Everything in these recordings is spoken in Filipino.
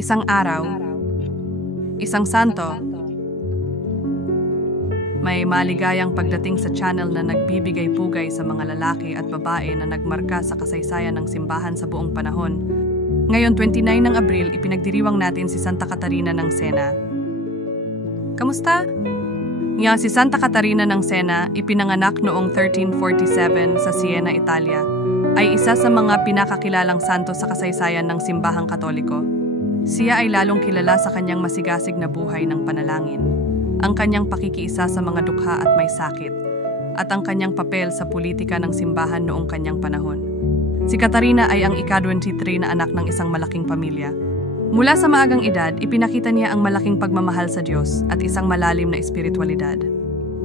Isang araw, isang santo, may maligayang pagdating sa channel na nagbibigay pugay sa mga lalaki at babae na nagmarka sa kasaysayan ng simbahan sa buong panahon. Ngayon, 29 ng Abril, ipinagdiriwang natin si Santa Catarina ng Siena. Kamusta? Si Santa Catarina ng Siena, ipinanganak noong 1347 sa Siena, Italia, ay isa sa mga pinakakilalang santo sa kasaysayan ng simbahang Katoliko. Siya ay lalong kilala sa kanyang masigasig na buhay ng panalangin, ang kanyang pakikiisa sa mga dukha at may sakit, at ang kanyang papel sa politika ng simbahan noong kanyang panahon. Si Catarina ay ang ika-23 na anak ng isang malaking pamilya. Mula sa maagang edad, ipinakita niya ang malaking pagmamahal sa Diyos at isang malalim na espiritualidad.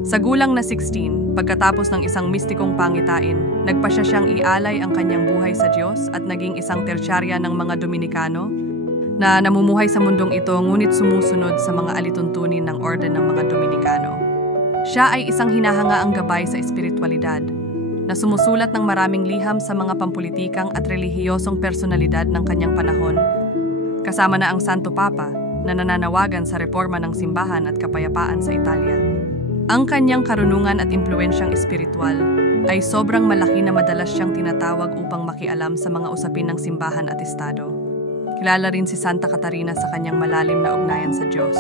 Sa gulang na 16, pagkatapos ng isang mistikong pangitain, nagpasya siyang ialay ang kanyang buhay sa Diyos at naging isang tersyarya ng mga Dominikano na namumuhay sa mundong ito ngunit sumusunod sa mga alituntunin ng orden ng mga Dominikano. Siya ay isang hinahangaang gabay sa espiritualidad na sumusulat ng maraming liham sa mga pampulitikang at relihiyosong personalidad ng kanyang panahon, kasama na ang Santo Papa na nananawagan sa reforma ng simbahan at kapayapaan sa Italia. Ang kanyang karunungan at impluensyang espiritual ay sobrang malaki na madalas siyang tinatawag upang makialam sa mga usapin ng simbahan at estado. Kilala rin si Santa Catarina sa kanyang malalim na ugnayan sa Diyos.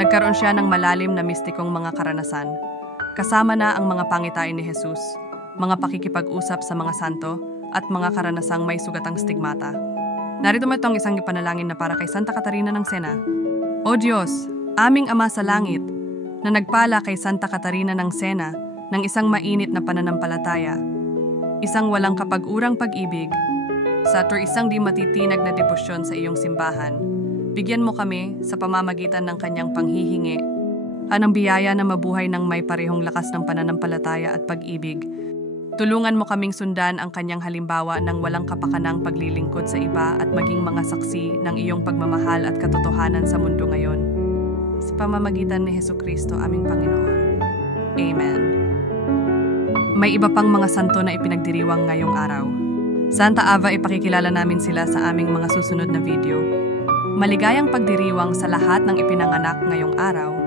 Nagkaroon siya ng malalim na mistikong mga karanasan, kasama na ang mga pangitain ni Jesus, mga pakikipag-usap sa mga santo, at mga karanasang may sugatang stigmata. Narito mo itong isang ipanalangin na para kay Santa Catarina ng Siena. O Diyos, aming Ama sa langit, na nagpala kay Santa Catarina ng Siena ng isang mainit na pananampalataya, isang walang kapag-urang pag-ibig, sa isang di matitinag na debosyon sa iyong simbahan, bigyan mo kami sa pamamagitan ng kanyang panghihingi, anang biyaya na mabuhay ng may parehong lakas ng pananampalataya at pag-ibig. Tulungan mo kaming sundan ang kanyang halimbawa ng walang kapakanang paglilingkod sa iba at maging mga saksi ng iyong pagmamahal at katotohanan sa mundo ngayon. Sa pamamagitan ni Hesukristo, aming Panginoon. Amen. May iba pang mga santo na ipinagdiriwang ngayong araw. Santa Ava, ipakikilala namin sila sa aming mga susunod na video. Maligayang pagdiriwang sa lahat ng ipinanganak ngayong araw